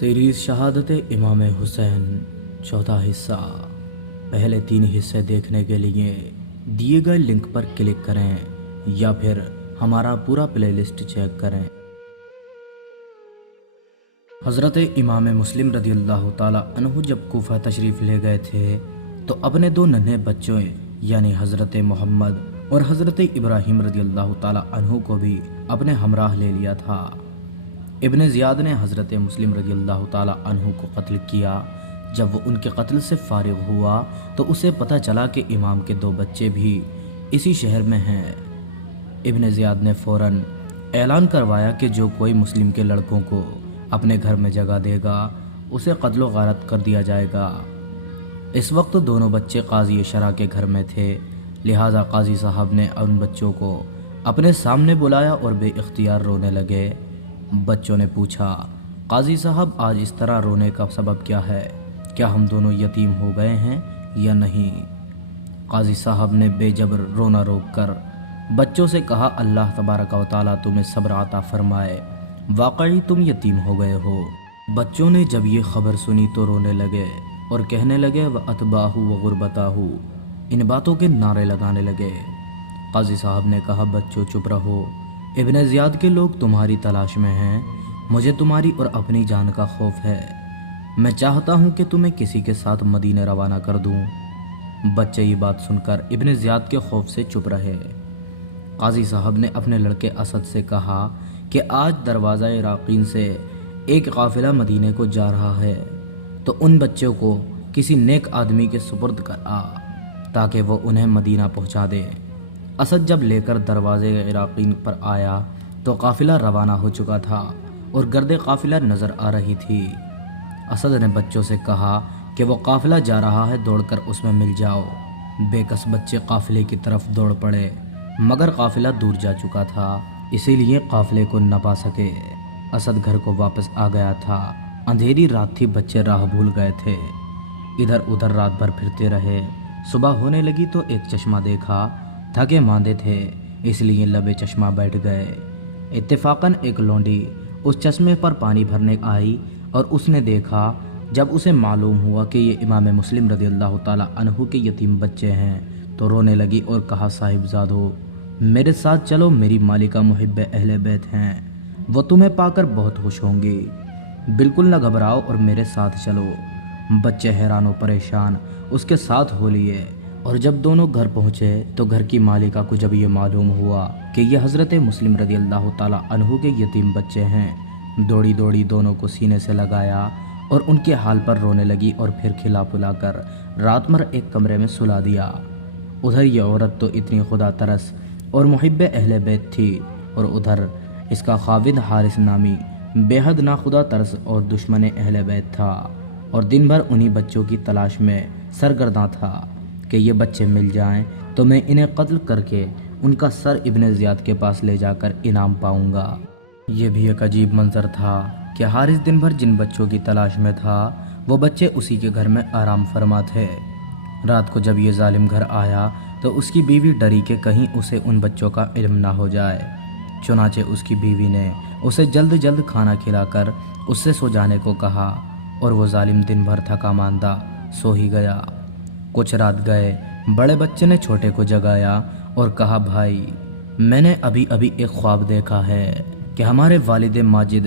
Series शहादत इमाम हुसैन चौथा हिस्सा। पहले 3 हिस्से देखने के लिए दिए गए लिंक पर क्लिक करें या फिर हमारा पूरा प्लेलिस्ट चेक करें। हज़रत इमाम मुस्लिम रज़ियल्लाहु ताला अन्हु जब कूफा तशरीफ़ ले गए थे तो अपने 2 नन्हे बच्चों यानी हज़रत मोहम्मद और हज़रत इब्राहिम रज़ियल्लाहु ताला अन्हु को भी अपने हमराह ले लिया था। इब्न ज़ियाद ने हज़रत मुस्लिम रज़ियल्लाहु ताला अन्हु को कत्ल किया। जब वो उनके कत्ल से फारिग हुआ तो उसे पता चला कि इमाम के 2 बच्चे भी इसी शहर में हैं। इब्न ज़ियाद ने फ़ौरन ऐलान करवाया कि जो कोई मुस्लिम के लड़कों को अपने घर में जगह देगा उसे कत्ल व गारत कर दिया जाएगा। इस वक्त दोनों बच्चे काजी शरा के घर में थे, लिहाजा काजी साहब ने उन बच्चों को अपने सामने बुलाया और बेइख्तियार रोने लगे। बच्चों ने पूछा, काजी साहब आज इस तरह रोने का सबब क्या है? क्या हम दोनों यतीम हो गए हैं या नहीं? काजी साहब ने बेजबर रोना रोककर बच्चों से कहा, अल्लाह तबारक व तआला तुम्हें सब्र अता फरमाए, वाकई तुम यतीम हो गए हो। बच्चों ने जब ये खबर सुनी तो रोने लगे और कहने लगे व अतबाहू व गुरबताहू, इन बातों के नारे लगाने लगे। काजी साहब ने कहा, बच्चों चुप रहो, इब्न ज़ियाद के लोग तुम्हारी तलाश में हैं। मुझे तुम्हारी और अपनी जान का खौफ है। मैं चाहता हूँ कि तुम्हें किसी के साथ मदीने रवाना कर दूँ। बच्चे ये बात सुनकर इब्न ज़ियाद के खौफ से चुप रहे। काजी साहब ने अपने लड़के असद से कहा कि आज दरवाज़ा इराक़ीन से एक काफ़िला मदीने को जा रहा है, तो उन बच्चों को किसी नेक आदमी के सुपुर्द कर आ ताकि वो उन्हें मदीना पहुँचा दे। असद जब लेकर दरवाज़े इराक़ीन पर आया तो काफ़िला रवाना हो चुका था और गर्दे काफ़िला नज़र आ रही थी। असद ने बच्चों से कहा कि वो काफ़िला जा रहा है, दौड़कर उसमें मिल जाओ। बेकस बच्चे काफ़िले की तरफ दौड़ पड़े, मगर काफ़िला दूर जा चुका था, इसीलिए काफ़िले को न पा सके। असद घर को वापस आ गया था। अंधेरी रात थी, बच्चे राह भूल गए थे। इधर उधर रात भर फिरते रहे। सुबह होने लगी तो एक चश्मा देखा। थके मांदे थे इसलिए लबे चश्मा बैठ गए। इत्तेफाकन एक लौंडी उस चश्मे पर पानी भरने आई और उसने देखा। जब उसे मालूम हुआ कि ये इमाम मुस्लिम रज़ियल्लाहु ताला अन्हु के यतीम बच्चे हैं तो रोने लगी और कहा, साहिबजादो मेरे साथ चलो, मेरी मालिका मुहिब्बे अहले बैत हैं, वो तुम्हें पाकर बहुत खुश होंगी। बिल्कुल न घबराओ और मेरे साथ चलो। बच्चे हैरान व परेशान उसके साथ हो लिए और जब दोनों घर पहुँचे तो घर की मालिका को जब ये मालूम हुआ कि ये हज़रत मुस्लिम रज़ियल्लाहु ताला अन्हु के यतीम बच्चे हैं, दौड़ी दौड़ी दोनों को सीने से लगाया और उनके हाल पर रोने लगी और फिर खिला पिला कर रात भर एक कमरे में सुला दिया। उधर ये औरत तो इतनी खुदा तरस और मुहिब्बे अहले बैत थी और उधर इसका खाविद हारिस नामी बेहद नाखुदा तरस और दुश्मन अहले बैत था और दिन भर उन्हीं बच्चों की तलाश में सरगर्दा था कि ये बच्चे मिल जाएं तो मैं इन्हें कत्ल करके उनका सर इब्न ज़ियाद के पास ले जाकर इनाम पाऊंगा। ये भी एक अजीब मंजर था कि हारिस दिन भर जिन बच्चों की तलाश में था वो बच्चे उसी के घर में आराम फरमा थे। रात को जब ये जालिम घर आया तो उसकी बीवी डरी कि कहीं उसे उन बच्चों का इल्म ना हो जाए। चुनाचे उसकी बीवी ने उसे जल्द जल्द खाना खिलाकर उससे सो जाने को कहा और वो जालिम दिन भर थका मांदा सो ही गया। कुछ रात गए, बड़े बच्चे ने छोटे को जगाया और कहा, भाई मैंने अभी अभी एक ख्वाब देखा है कि हमारे वालिद माजिद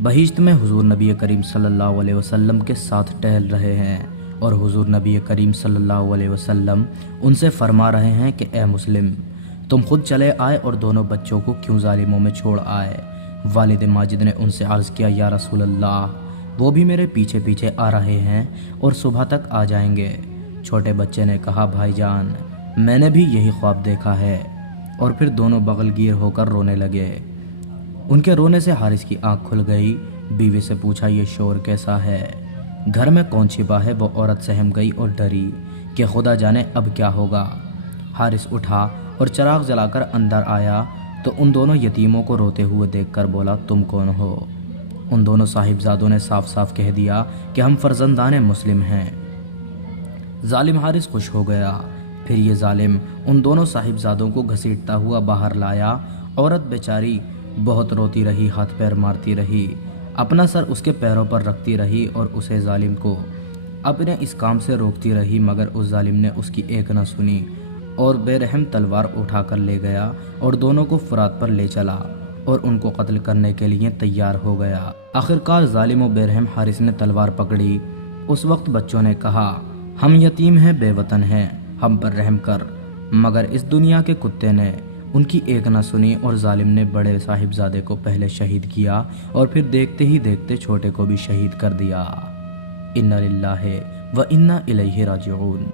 बहिश्त में हुजूर नबी करीम सल्लल्लाहु अलैहि वसल्लम के साथ टहल रहे हैं और हुजूर नबी करीम सल्लल्लाहु अलैहि वसल्लम उनसे फरमा रहे हैं कि ए मुस्लिम, तुम खुद चले आए और दोनों बच्चों को क्यों जालिमों में छोड़ आए। वालिद माजिद ने उनसे अर्ज़ किया, या रसूल अल्लाह, वो भी मेरे पीछे पीछे आ रहे हैं और सुबह तक आ जाएंगे। छोटे बच्चे ने कहा, भाईजान मैंने भी यही ख्वाब देखा है। और फिर दोनों बगलगीर होकर रोने लगे। उनके रोने से हारिस की आंख खुल गई। बीवी से पूछा, ये शोर कैसा है? घर में कौन छिपा है? वो औरत सहम गई और डरी कि खुदा जाने अब क्या होगा। हारिस उठा और चिराग जलाकर अंदर आया तो उन दोनों यतीमों को रोते हुए देखकर बोला, तुम कौन हो? उन दोनों साहिबजादों ने साफ साफ कह दिया कि हम फर्जंदान मुस्लिम हैं। जालिम हारिस खुश हो गया। फिर ये जालिम उन दोनों साहिबजादों को घसीटता हुआ बाहर लाया। औरत बेचारी बहुत रोती रही, हाथ पैर मारती रही। اپنا سر اس کے پیروں پر رکھتی رہی اور اسے ظالم کو اپنے اس کام سے روکتی رہی، مگر اس ظالم نے اس کی ایک نہ سنی اور بے رحم تلوار اٹھا کر لے گیا اور دونوں کو فرات پر لے چلا اور ان کو قتل کرنے کے لیے تیار ہو گیا۔ آخرکار ظالم و بے رحم حارث نے تلوار پکڑی۔ اس وقت بچوں نے کہا، ہم یتیم ہیں، بے وطن ہیں، ہم پر رحم کر، مگر اس دنیا کے کتے نے ان کی ایک نہ سنی اور ظالم نے بڑے صاحبزادے کو پہلے شہید کیا اور پھر دیکھتے ہی دیکھتے چھوٹے کو بھی شہید کر دیا۔ انا للہ و انا الیہ راجعون۔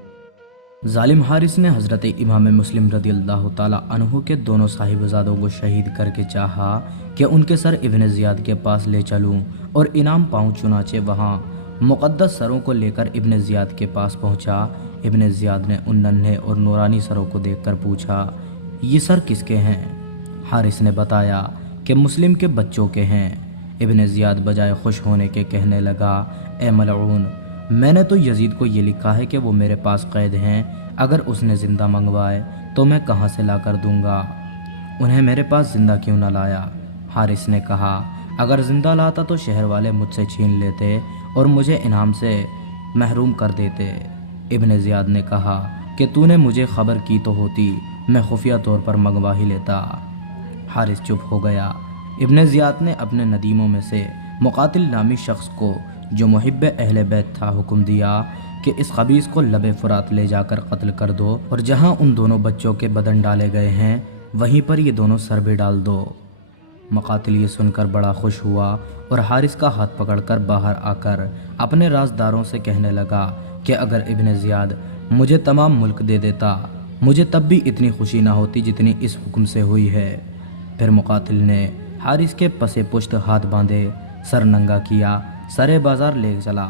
ظالم حارث نے حضرت امام مسلم رضی اللہ تعالی عنہ کے دونوں صاحبزادوں کو شہید کر کے چاہا کہ ان کے سر ابن زیاد کے پاس لے چلوں اور انعام پاؤں، چنانچہ وہاں مقدس سروں کو لے کر ابن زیاد کے پاس پہنچا۔ ابن زیاد نے ان ننھے اور نورانی سروں کو دیکھ کر پوچھا، یہ سر کس کے ہیں؟ حارث نے بتایا کہ مسلم کے بچوں کے ہیں۔ ابن زیاد بجائے خوش ہونے کے کہنے لگا، اے ملعون، میں نے تو یزید کو یہ لکھا ہے کہ وہ میرے پاس قید ہیں، اگر اس نے زندہ منگوائے تو میں کہاں سے لا کر دوں گا؟ انہیں میرے پاس زندہ کیوں نہ لایا؟ حارث نے کہا، اگر زندہ لاتا تو شہر والے مجھ سے چھین لیتے اور مجھے انعام سے محروم کر دیتے۔ ابن زیاد نے کہا کہ تو نے مجھے خبر کی تو ہوتی، میں خفیہ طور پر منگوا ہی لیتا۔ حارث چپ ہو گیا۔ ابن زیاد نے اپنے ندیموں میں سے مقاتل نامی شخص کو، جو محب اہل بیت تھا، حکم دیا کہ اس خبیث کو لب فرات لے جا کر قتل کر دو اور جہاں ان دونوں بچوں کے بدن ڈالے گئے ہیں وہیں پر یہ دونوں سر بھی ڈال دو۔ مقاتل یہ سن کر بڑا خوش ہوا اور حارث کا ہاتھ پکڑ کر باہر آ کر اپنے رازداروں سے کہنے لگا کہ اگر ابن زیاد مجھے تمام ملک دے دیتا مجھے تب بھی اتنی خوشی نہ ہوتی جتنی اس حکم سے ہوئی ہے۔ پھر مقاتل نے حارث کے پسے پشت ہاتھ باندھے، سر ننگا کیا، سرے بازار لے چلا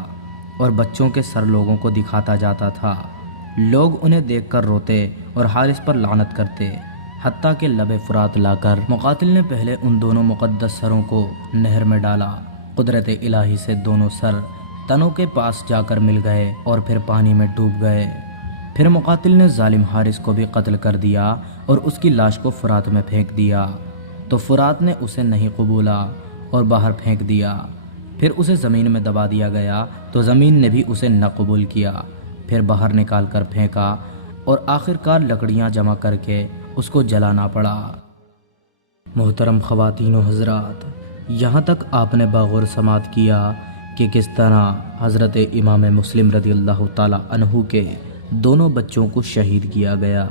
اور بچوں کے سر لوگوں کو دکھاتا جاتا تھا۔ لوگ انہیں دیکھ کر روتے اور حارث پر لعنت کرتے، حتیٰ کہ لب فرات لا کر مقاتل نے پہلے ان دونوں مقدس سروں کو نہر میں ڈالا۔ قدرت الہی سے دونوں سر تنوں کے پاس جا کر مل گئے اور پھر پانی میں ڈوب گئے۔ پھر مقاتل نے ظالم حارث کو بھی قتل کر دیا اور اس کی لاش کو فرات میں پھینک دیا، تو فرات نے اسے نہیں قبولا اور باہر پھینک دیا۔ پھر اسے زمین میں دبا دیا گیا تو زمین نے بھی اسے نہ قبول کیا، پھر باہر نکال کر پھینکا اور آخرکار لکڑیاں جمع کر کے اس کو جلانا پڑا۔ محترم خواتین و حضرات، یہاں تک آپ نے باغور سماعت کیا کہ کس طرح حضرت امام مسلم رضی اللہ تعالی عنہ کے دونوں بچوں کو شہید کیا گیا۔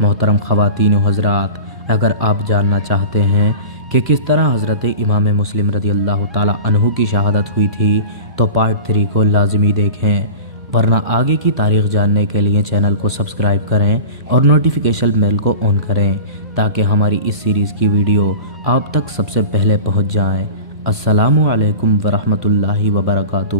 محترم خواتین و حضرات، اگر آپ جاننا چاہتے ہیں کہ کس طرح حضرت امام مسلم رضی اللہ تعالی عنہ کی شہادت ہوئی تھی تو پارٹ 3 کو لازمی دیکھیں، ورنہ آگے کی تاریخ جاننے کے لیے چینل کو سبسکرائب کریں اور نوٹیفیکیشن بیل کو آن کریں تاکہ ہماری اس سیریز کی ویڈیو آپ تک سب سے پہلے پہنچ جائیں۔ السلام علیکم ورحمۃ اللہ وبرکاتہ۔